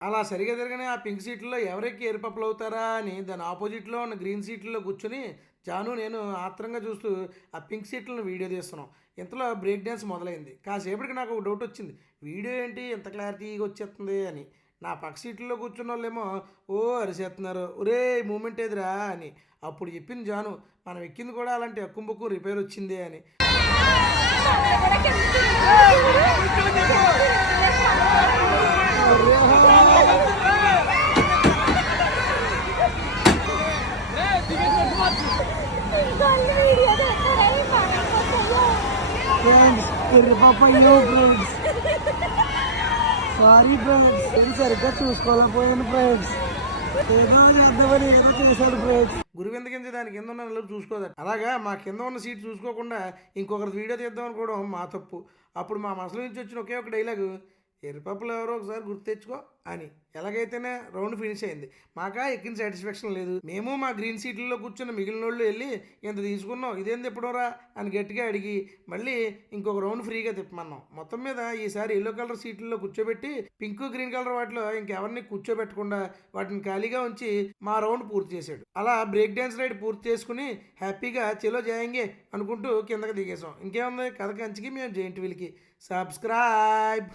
అలా సరిగ్గా తిరగని ఆ పింక్ సీట్‌లో ఎవరెక్కి ఎరుపప్పులు అవుతారా అని దాని ఆపోజిట్‌లో ఉన్న గ్రీన్ సీట్‌లో కూర్చొని జాను నేను ఆత్రంగా చూస్తూ ఆ పింక్ సీట్‌లను వీడియో తీస్తున్నాం. ఇంతలో బ్రేక్ డాన్స్ మొదలైంది. కాసేపటికి నాకు ఒక డౌట్ వచ్చింది. వీడియో ఏంటి ఇంత క్లారిటీగా వచ్చేస్తుంది అని. నా పక్క సీట్‌లో కూర్చున్నోళ్ళేమో ఓ అరిసేస్తున్నారు. "ఒరేయ్! మూవ్‌మెంట్ ఏదిరా" అని. అప్పుడు చెప్పింది జాను, "మనం ఎక్కింది కూడా అలాంటి అక్కుం బక్కుం రిపేర్ వచ్చిందే" అని. ఫ్రెండ్స్ తిరుపయ్యో ఫ్రెండ్స్, సారీ ఫ్రెండ్స్, ఇది సరిగ్గా చూసుకోలేకపోయాను ఫ్రెండ్స్, ఏదో చేద్దామని ఏదో చేశాడు ఫ్రెండ్స్. గురువిందకించి దాని కింద ఉన్న నలుగురు చూసుకోదట. అలాగా మా కింద ఉన్న సీట్ చూసుకోకుండా ఇంకొకరి వీడియో తీద్దాం అనుకోవడం మా తప్పు. అప్పుడు మా మనసులో నుంచి వచ్చిన ఒకే ఒక డైలాగు, ఎరుపప్పులు ఎవరో ఒకసారి గుర్తు తెచ్చుకో అని. ఎలాగైతేనే రౌండ్ ఫినిష్ అయింది. మాకా ఎక్కిన సాటిస్ఫాక్షన్ లేదు. మేము మా గ్రీన్ సీట్లలో కూర్చున్న మిగిలినోళ్ళు వెళ్ళి ఇంత తీసుకున్నాం ఇదేంది ఎప్పుడోరా అని గట్టిగా అడిగి మళ్ళీ ఇంకొక రౌండ్ ఫ్రీగా తిప్పమన్నాం. మొత్తం మీద ఈసారి ఎల్లో కలర్ సీట్లలో కూర్చోబెట్టి పింక్ గ్రీన్ కలర్ వాటిలో ఇంకెవరిని కూర్చోబెట్టకుండా వాటిని ఖాళీగా ఉంచి మా రౌండ్ పూర్తి చేశాడు. అలా బ్రేక్ డ్యాన్స్ రైడ్ పూర్తి చేసుకుని హ్యాపీగా చెలో జాయంగే అనుకుంటూ కిందకి దిగేసాం. ఇంకేముంది కథ కంచికి మేము జెయింట్ వీల్కి. సబ్స్క్రైబ్.